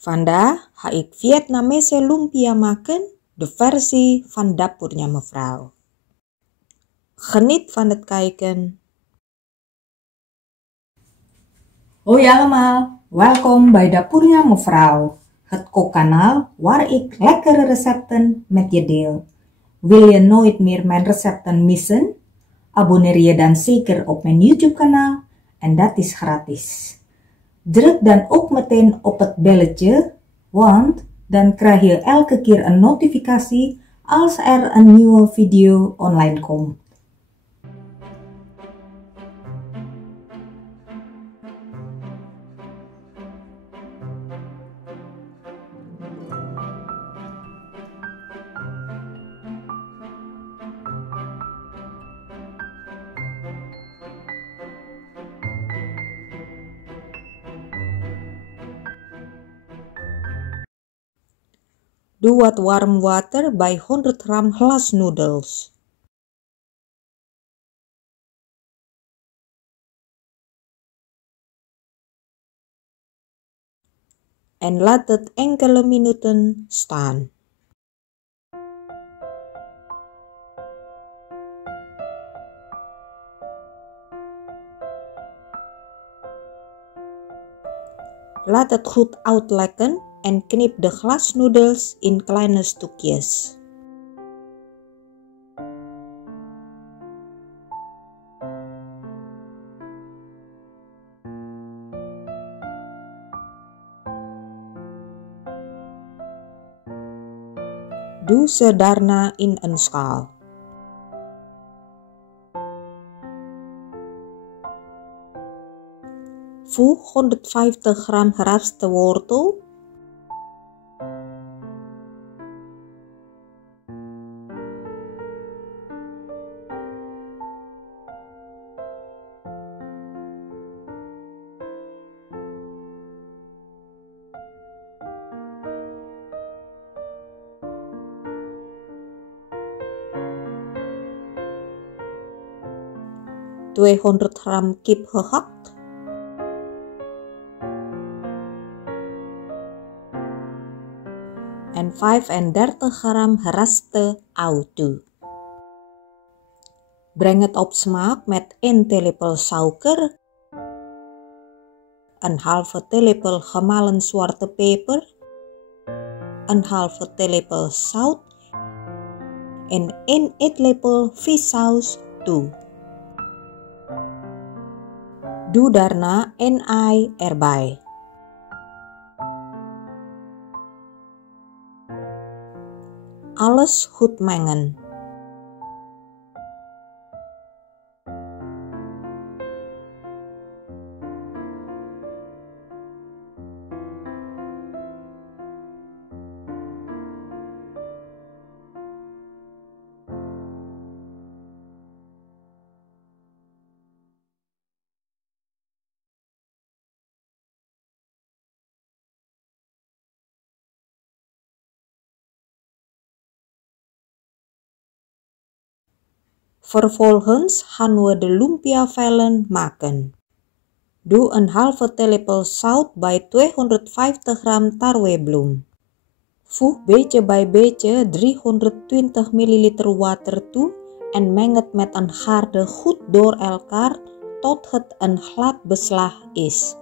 Vandaag ga ik Vietnamese lumpia maken, de versie van dapurnya mevrouw. Geniet van het kijken. Hoi allemaal, welkom bij dapurnya mevrouw, het kookkanaal waar ik lekkere recepten met je deel. Wil je nooit meer mijn recepten missen? Abonneer je dan zeker op mijn YouTube kanaal en dat is gratis. Druk dan ook meteen op het belletje, want dan krijg je elke keer een notificatie als er een nieuwe video online komt. Doe wat warm water bij 100 gram glasnoedels. En laat het enkele minuten staan. Laat het goed uitlekken en knip de glasnoedels in kleine stukjes. Doe ze daarna in een schaal. Voeg 150 gram geraspte wortel, (200 gram kip gehakt), en 35 gram geraspte au toe. Breng het op smaak met 1 theelepel suiker, een halve theelepel gemalen zwarte peper, een halve theelepel zout en 1 eetlepel vissaus toe. Doe daarna 1 ei erbij. Alles goed mengen. Vervolgens gaan we de lumpiavellen maken. Doe een halve theelepel zout bij 250 gram tarwebloem. Voeg beetje bij beetje 320 ml water toe en meng het met een garde goed door elkaar tot het een glad beslag is.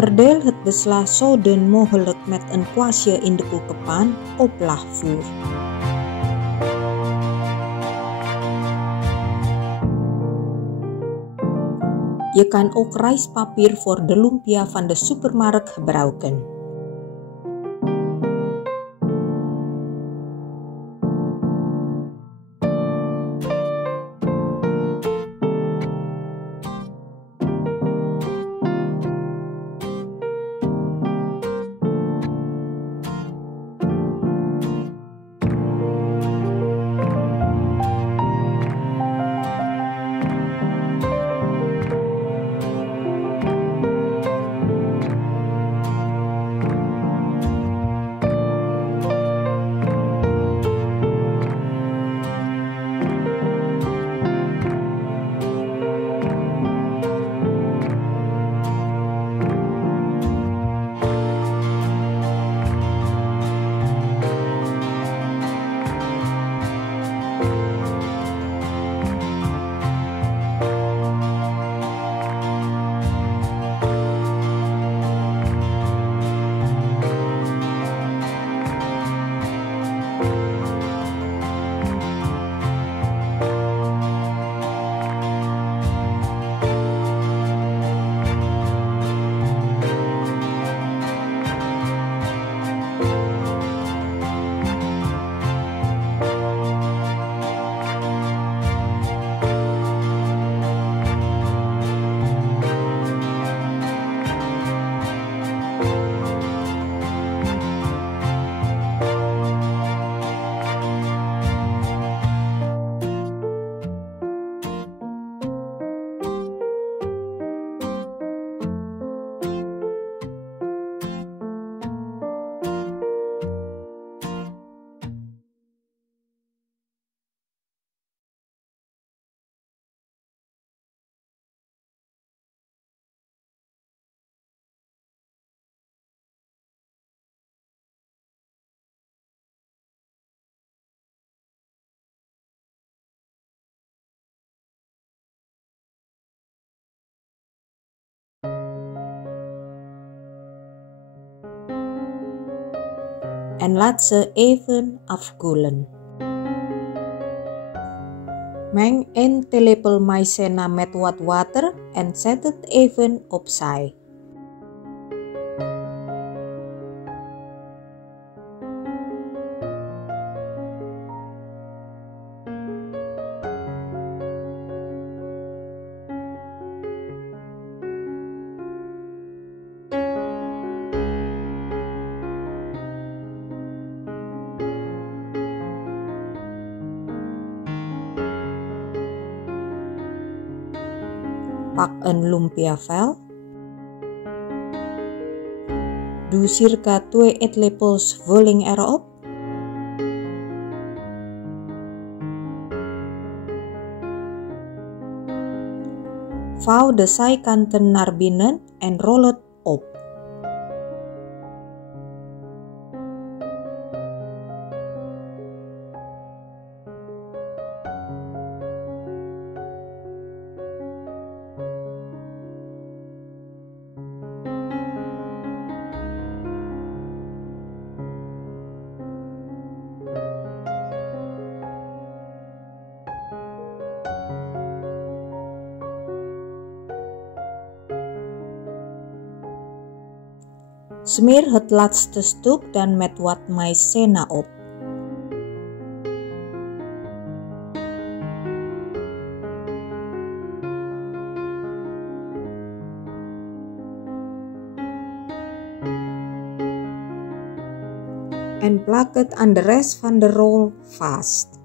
Verdeel het beslag zouden mogelijk met een kwastje in de koekenpan op laag vuur. Je kan ook rijstpapier voor de lumpia van de supermarkt gebruiken. En laat ze even afkoelen. Meng 1 theelepel maïzena met wat water en zet het even opzij. Pak een lumpia vel. Doe circa 2 eetlepels vulling erop. Vouw de zijkanten naar binnen en rol het op. Smeer het laatste stuk dan met wat maïzena op. En plak het aan de rest van de rol vast.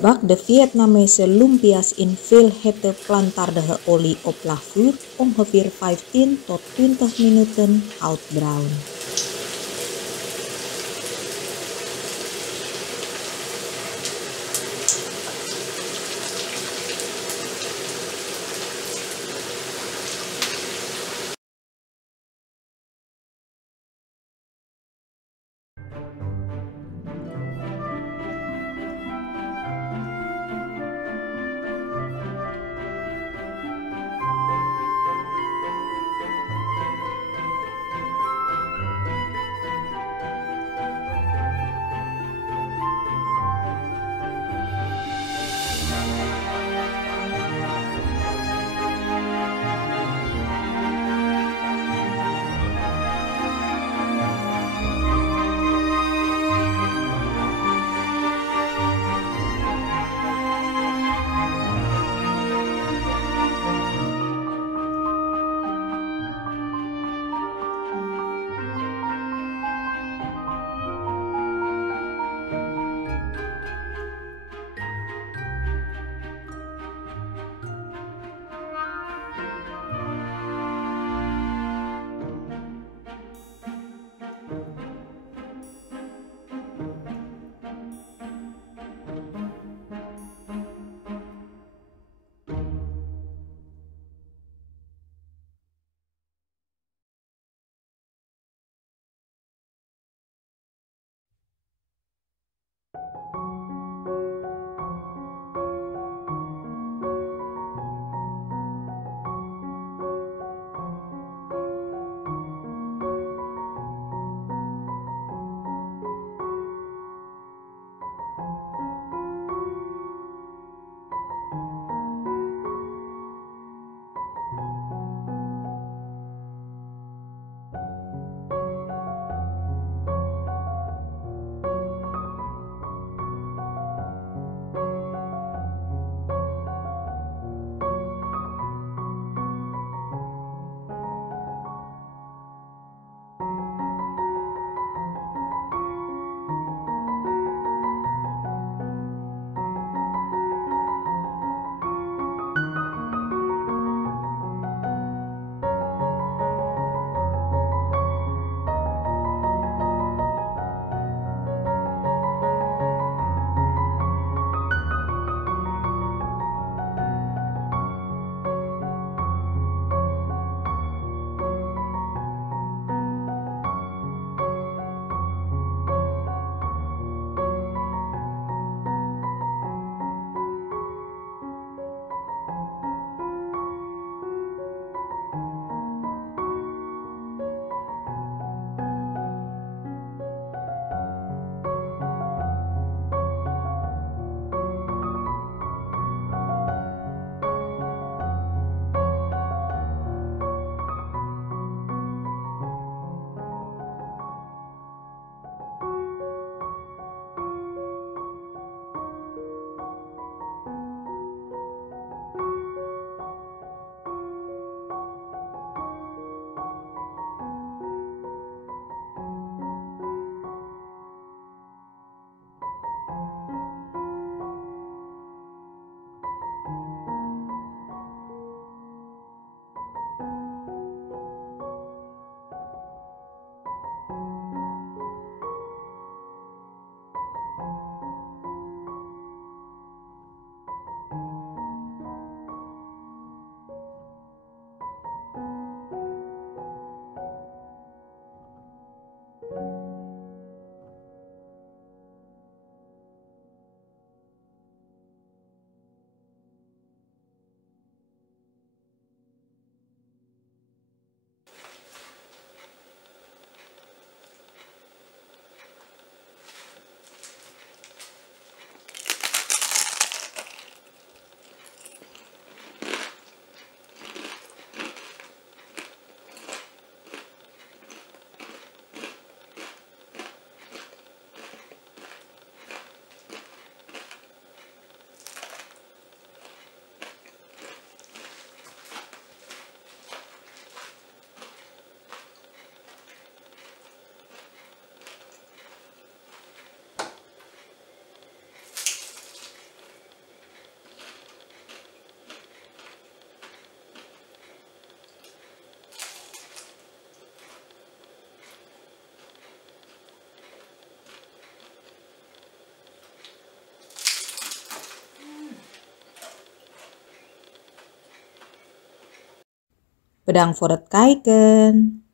Bak de Vietnamese lumpia's in veel hete plantaardige olie op lavuur ongeveer 15 tot 20 minuten goud brown. Bedankt voor het kijken.